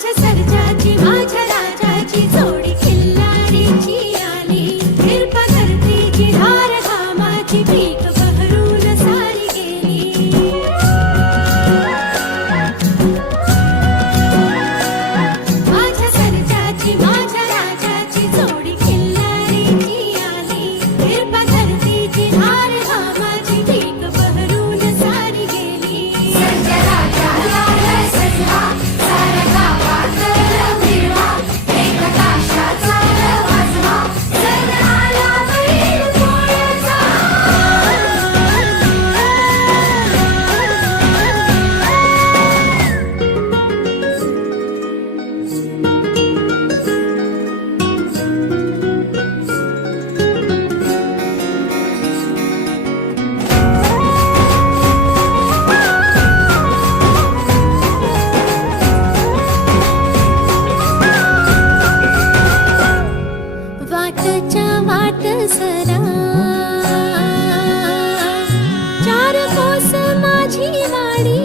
माझ्या सर्जाची माझ्या राजाची जोडी खिल्लारीची आली हिरपा धरतीची धार घामाची पीक बहरून सारी गेली माझ्या सर्जाची माझ्या राजाची जोडी खिल्लारीची आली हिरपा धरतीची धार घामाची पीक बहरून सारी गेली सर्जा राजाला सजला सारा गावात फिरवा एक ताशाचा वाजवा सण आला बैल पोळ्याचा वाटच्या वाट सरा चार कोस माझी वाडी